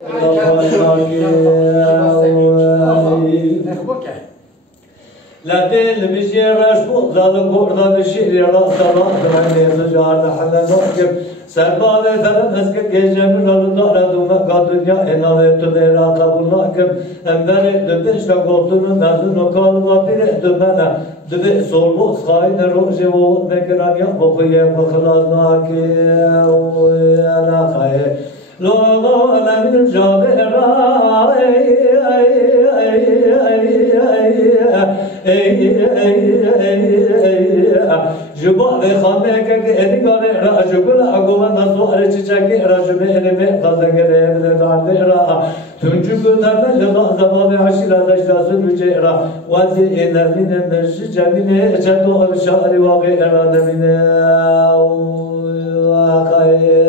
لا دل بيجي رشبو ذال قردا بشير راس راس من زجار حلا نوكب سربال ثلث اسك جيجن رضا دوما قدنيا انال تمرا قبولناكم امبر دبش قوتن نازن قال وابر دبنا دب سولو خاين روج و مكران يا بوخيه بخلاصناك انا خاي لو لا من جابرا جبال خانه که ادیگار را جبل اگوان نزوار چیچکی را جبه نمی قزنگره بدارده را تونجو بدرن لذا زمان عشیرت اشتاسو بجه را وزی نرمین مرشی جمینه چطو الشعر واقع را نمینه واقعی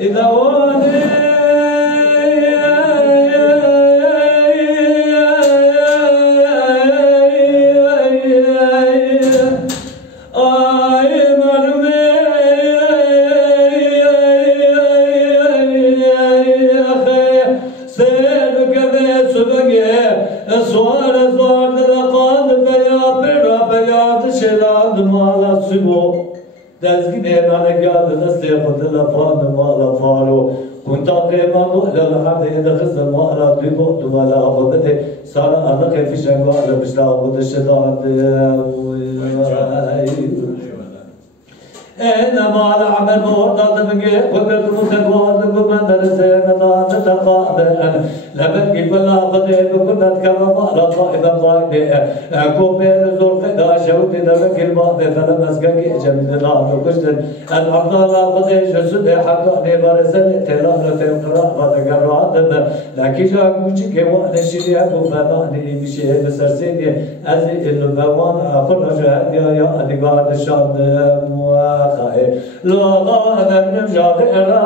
إذا واني دزگینه منگاد دسته خود لفان مالا فارو کنتا قیمانو للحرد ادخز مالا دیگو دولا آبده سارا ادخه فیشنگو على بشلا آبده شداد إنما على عمل مورد دمجي وقد متقواد كمان درسين نار تقابل لمن قبل قضي كنا كرم على طائب طائب كوبير زور قدا شوت دمك البعض فلم اسكك جمد نار وقشت الأرض لا قضي جسد حتى نبرسل تلال تقرا وتقرا لكن جاك وجهك وانا شريعه فلاني بشيء سرسيدي ازي البوان اخر جهاد يا ادغار الشام لو غانا من جادرا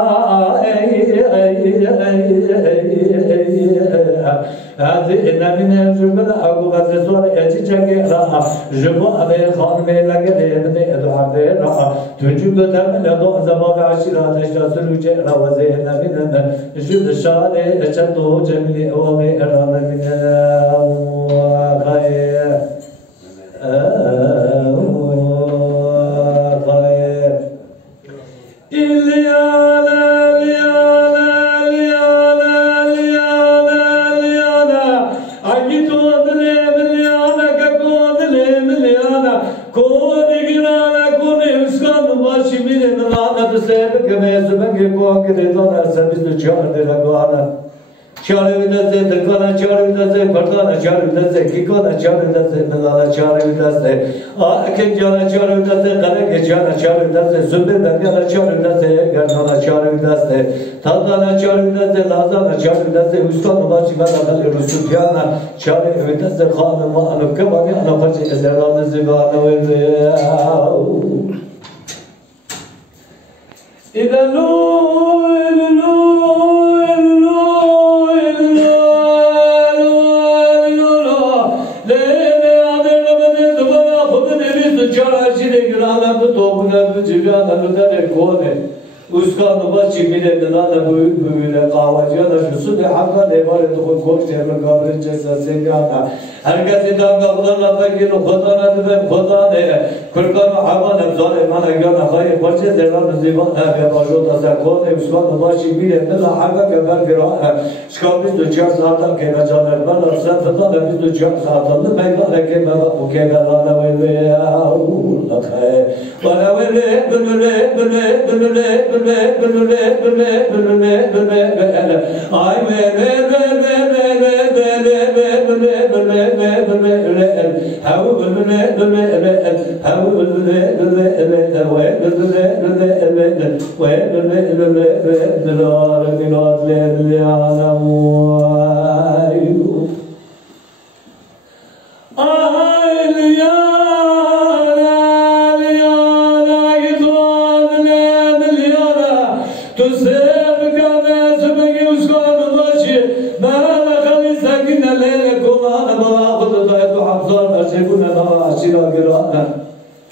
هذه إن من الجبل أبو بكر سور يجيك را جبوا أبي خان من لقى من إدوار را تجيب تمن لدو زمان عشرة تجلس الوجه وزين من جد شاد أشدو جميل ومن رام من उसका नुबची मिले दला बुई बुईले कावाजिया दा शुसुद हाका देवारे तो कोट टेबल गाबरे जैसा से गाना हर कसी दांगा खुदा ना पाके नो खुदा ना दे खुदा ने कुरकान हवा ने जाले माना गाना खाए बच्चे देला नजीबा है बाजो दा सा कोने उसका नुबची मिले दला हाका के बर गिरा शकाबिस दो चार साल के ना जाना बल सा फता ने दो चार साल ने मैं ला के बाबा ओके गाना ना वे लखे वाला वे बलले बलले बलले جيبون نوا أشيرا جرانا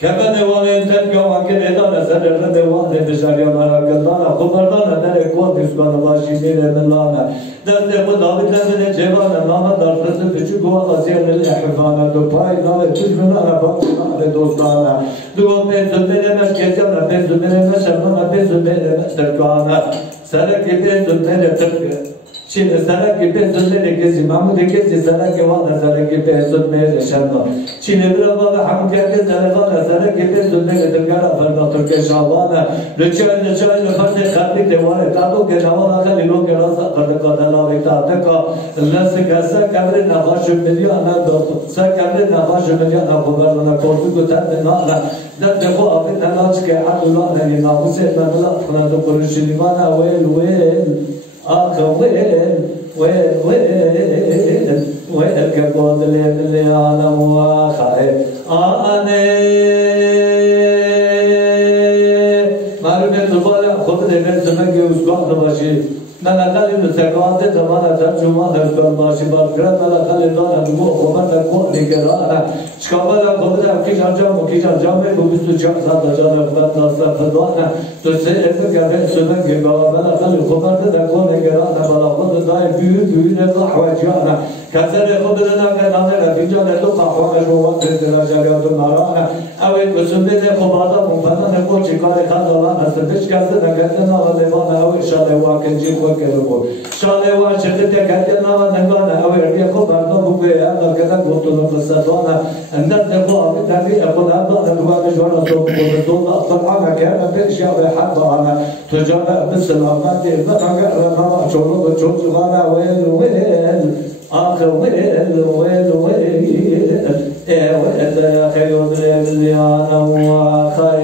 كما نوانين تبقى وانكن إدانا سنر نوانين بشاريا مرا قدانا خبردانا نرى كون بسكانا باشي ميرا ملانا دست خود آبی تنزل جوانا ناما در قسم بچو گوالا سیر الحفانا دو پای ناوه تجمنانا باقنا دوستانا دو پیزو میره مشکتیانا پیزو میره مشمانا پیزو میره مشترکانا سرکی پیزو میره ترکه Şimdi sana gibi sözleri kezi, Mahmud kezi sana gibi valla sana gibi sözleri şerda. Şimdi bir baba hamd kezi sana valla sana gibi sözleri tırkara farda Türkiye şahvana. Lütfen farda kalbi devare tato ke navala khali lo ke rasa farda kadala ve tataka. Nasıl kasa kabri navaş milyana dost. Sa kabri navaş milyana kubarana korku kutar nala. Da defo abi talaş ke adula ne navse nala fana da konuşilmana wel. ويل كقول اللي أنا وخايف أنا ما رميت البالة خذ لي من زماني وسقط ماشي أنا خلي نسقط زمان ترجمة نسقط ماشي باركرت أنا خلي دانا نمو خبر نكون نكرانا شكابلا خبر أكيد أرجع بقولوا جام هذا جانا خبر ناسا خدوانا تسير كذا زماني قابلا خلي خبر نكون نكرانا بلا خبر داي بيو نطلع وجانا كسر خبرنا كنا بيجانا تطلع وجوا تدرا جاليات نارانا أول بسمة خبرنا مفنا نقول شكاري خدوانا نسبش كذا نقدنا ولبانا أول شاله واكنجي وكذبوا شاله واشدة كذنا ونقانا أول ربيع خبرنا بقيا نقدنا قطنا قصتنا الناس نقول نبي أقول هذا نقول مجوانا صوب وبدون طبعا كان بيشيا بحبنا تجارة بالسلامات نقعد رنا شغل شغلنا وين آخر وين يا خير اللي أنا وخير